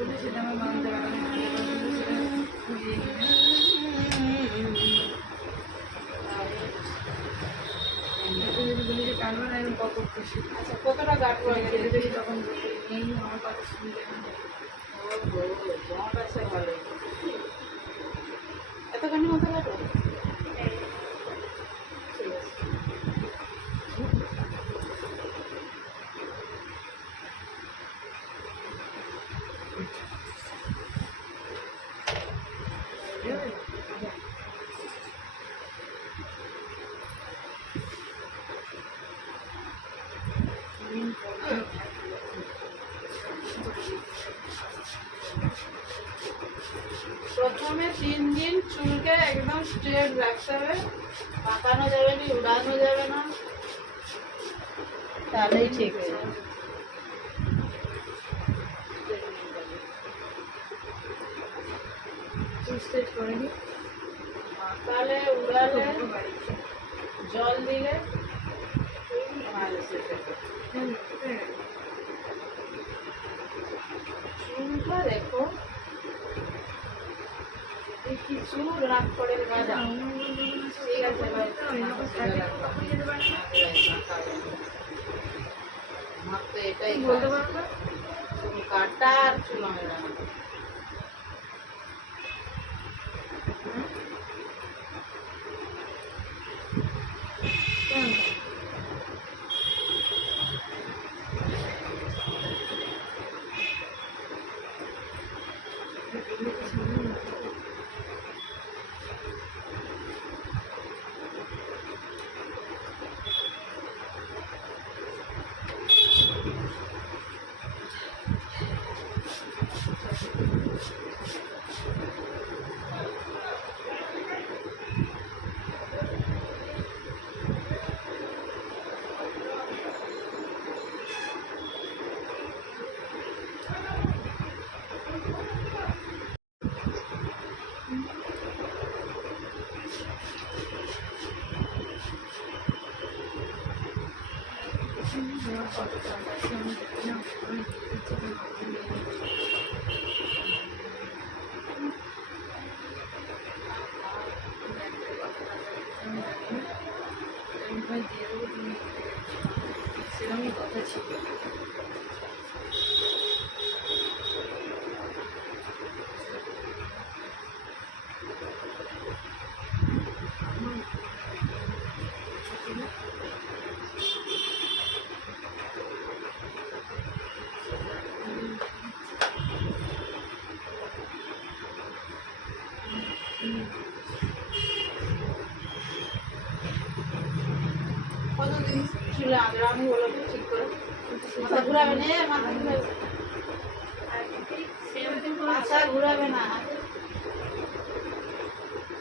করলে সেটা আমার মানতে পারে না, সেটা বুঝিয়ে নেবে। যদি বলি যে কাটবে না, আমি কত খুশি। আচ্ছা, কতটা কাটবো কেটে দেবে, তখন বলবে নেই, আমার কথা শুনবে না। জমাট আছে ভালো। এতখানি মতো কাটবো? ঠিক আছে। প্রথমে 3 দিন চুলকে একদম স্ট্রেট রাখতে হবে, পাকানো যাবে না, উড়ানো যাবে না, তাহলেই ঠিক হয়ে যাবে। স্ট্রেট করে নি, পাকালে উড়ালে জল দিলে ভালো সেট হবে। চুলটা দেখো কিছু রাগ করে গাজা। ঠিক আছে ভাই, আমার তো এটাই বলতে পারবো না। চুল কাটা আর চুল মেলা। সেরকমই কথা ছিল। কতদিন চুলে আঁচড়ানো বলো তো ঠিক করে? মাথা ঘুরাবে না, মাথা ঘুরাবে, মাথা ঘুরাবে না।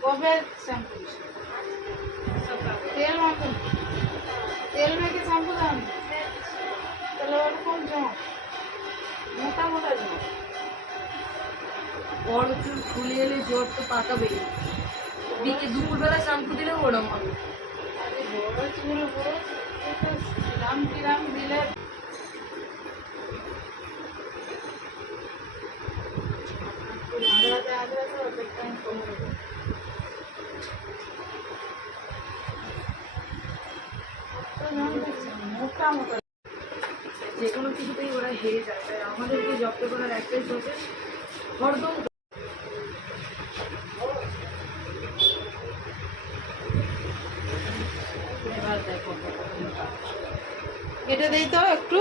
কবে শ্যাম্পু? তেল মাখুন, তেল মেখে শ্যাম্পু দাও না। তাহলে ওরকম জমা, মোটা মোটা জমা। বড় চুল খুলে এলে জ্বর তো পাকাবেই, দুপুরবেলা শ্যাম্পু দিলে ওরম হবে। আরে বড় চুল, বড় চুল সিরাম টিরাম দিলে আঁচড়াতে আঁচড়াতে অর্ধেক টাইম কমে যাবে। মোটা মোটা যে কোনো কিছুতেই ওরা হেরে যায়, তাই আমাদেরকে জব্দ করার একটাই প্রসেস, হরদম এবার দেখো কেটে দেই তো একটু।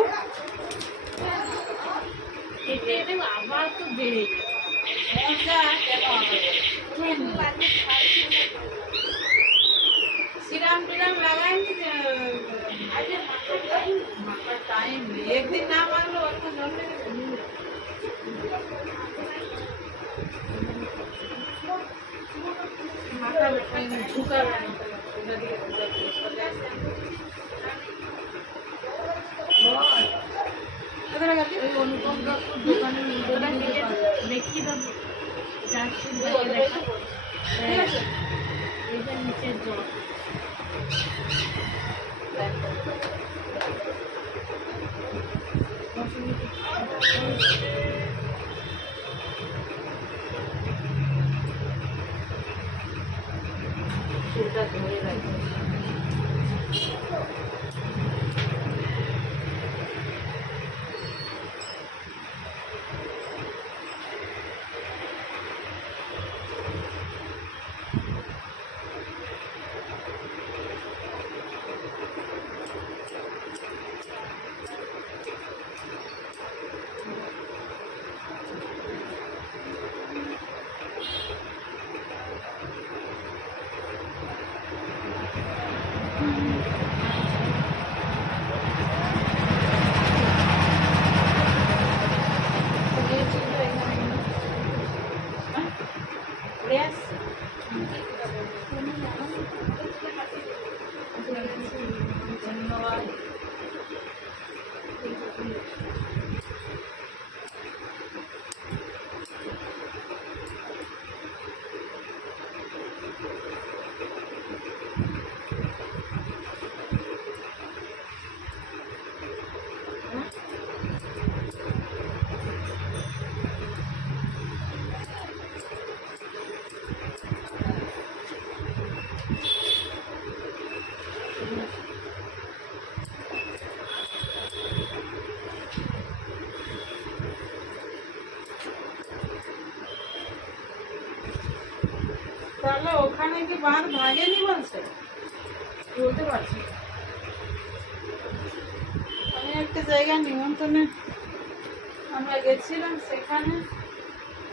আবার তো বেড়ে যায়। সিরাম টিরাম লাগাইনি, মাথার টাইম নেই, একদিন না মারলে অন্য জল লেগে মাথা ঝুঁকাবে না। ওই অনুপম দত্তর দোকানের দেখিয়ে দেবো, এইটা নিচের জল। চুলটা ধরে রাখবে। ধন্যবাদ। তাহলে ওখানে কি বাঁধ ভাগেনি বলছে? বলতে পারছি না। আমি একটা জায়গায় নিমন্ত্রণে আমরা গেছিলাম, সেখানে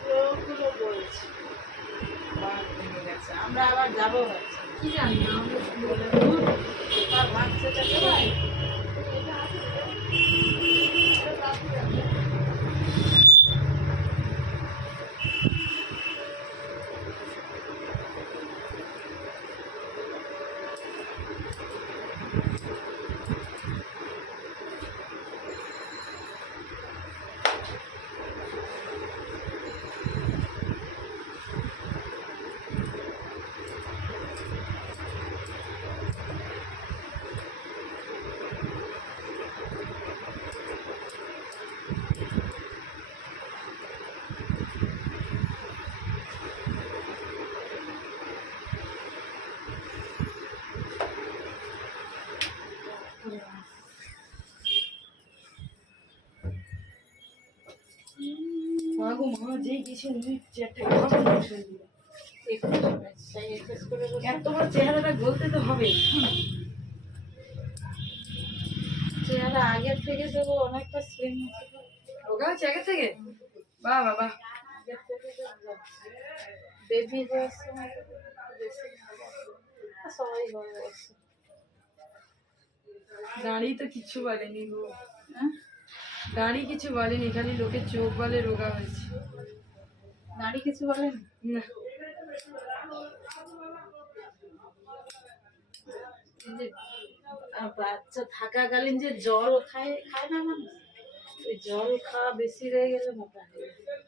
লোকগুলো বলছে বাঁধ ভেঙে গেছে। আমরা আবার যাবো ভাবছি। কি জানি না, আমাদের বলে দূর আর ভাঙছে তাকে ভাই। মা গো মা, যেই কিছু চেয়ারটা খাবার বসে দিল। এত বড় চেহারাটা গলতে তো হবে। চেহারা আগের থেকে দেবো অনেকটা স্লিম রোগা হচ্ছে আগে থেকে? বাহ বাবা। আগের থেকে বেবি হওয়ার সময় বেশি সবাই হয়ে গেছে। দাঁড়িয়ে তো কিছু বলেনি গো, হ্যাঁ, দাঁড়িয়ে কিছু বলেনি, খালি লোকের চোখ বলে রোগা হয়েছে। দাঁড়ি কিছু বলেন না। যে বাচ্চা থাকাকালীন যে জল খায় খায় না মানুষ, ওই জল খাওয়া বেশি রয়ে গেলে মোটা হয়ে যায়।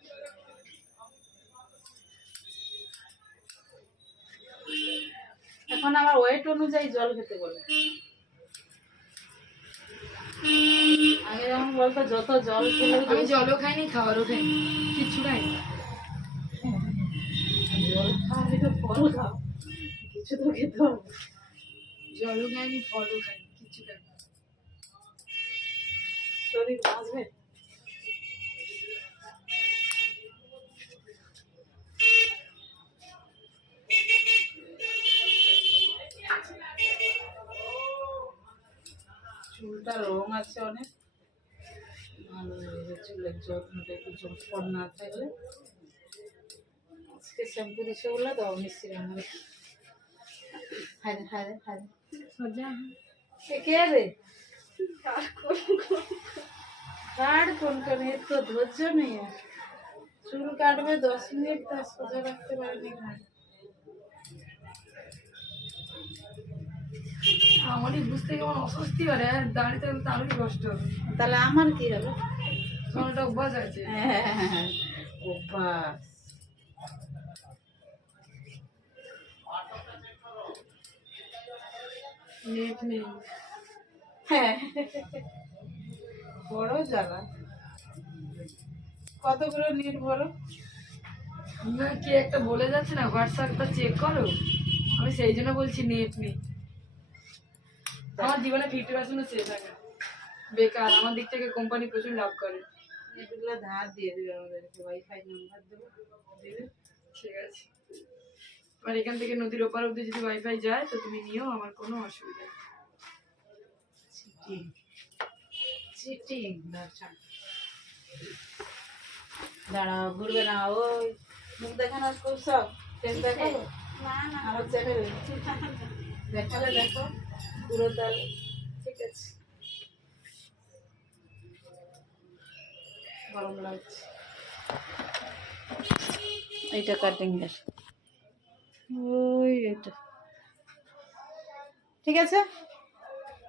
এখন আমার ওয়েট অনুযায়ী জল খেতে বলে। আগে যেমন বলতো যত জল খেলে আমি জলও খাইনি, খাবারও খাইনি, কিচ্ছু খাইনি। জল খাও, তো ফল খাও, কিছু তো খেতে হবে। জলও খাইনি, ফলও খাইনি, কিচ্ছু খাইনি। শরীর বাঁচবে। চুলটা রং আছে অনেক ভালো লাগে, চুলের যত্নটা একটু জটফট না থাকলে। আজকে শ্যাম্পু দিছে বলে দাও মিস্ত্রি আমার। হায় হায় হায়, সজা কে রে কাট কোন কোন, এর তো ধৈর্য নেই আর। চুল কাটবে 10 মিনিট, তার সোজা রাখতে পারেনি ঘাট। আমারই বুঝতে কেমন অস্বস্তি হয়, আর দাঁড়িয়ে থাকলে তো আরোই কষ্ট হবে। তাহলে আমার কি হবে? আমার একটা অভ্যাস আছে। অভ্যাস। নেট নেই। হ্যাঁ, বড় জ্বালা। কতগুলো নেট বড়? না, কে একটা বলে যাচ্ছে না, হোয়াটসঅ্যাপটা চেক করো। আমি সেই জন্য বলছি নেট নেই। আমার জীবনে 50% সেভ হয় না, বেকার। আমার দিক থেকে কোম্পানি প্রচুর লাভ করে। এগুলো ধার দিয়ে দেবে আমাদেরকে, ওয়াইফাই নাম্বার দেবো, দেবে। ঠিক আছে, আর এখান থেকে নদীর ওপার অব্দি যদি ওয়াইফাই যায় তো তুমি নিও, আমার কোনো অসুবিধা নেই। Cheating cheating. দাঁড়াও, ঘুরবে না। ওই মুখ দেখানোর খুব শখ, ফেস দেখাবো? না না, আমার চ্যানেল দেখালে দেখো পুরো তাল। ঠিক আছে। গরম লাগছে। এইটা কাটিং এর, ওই এটা ঠিক আছে।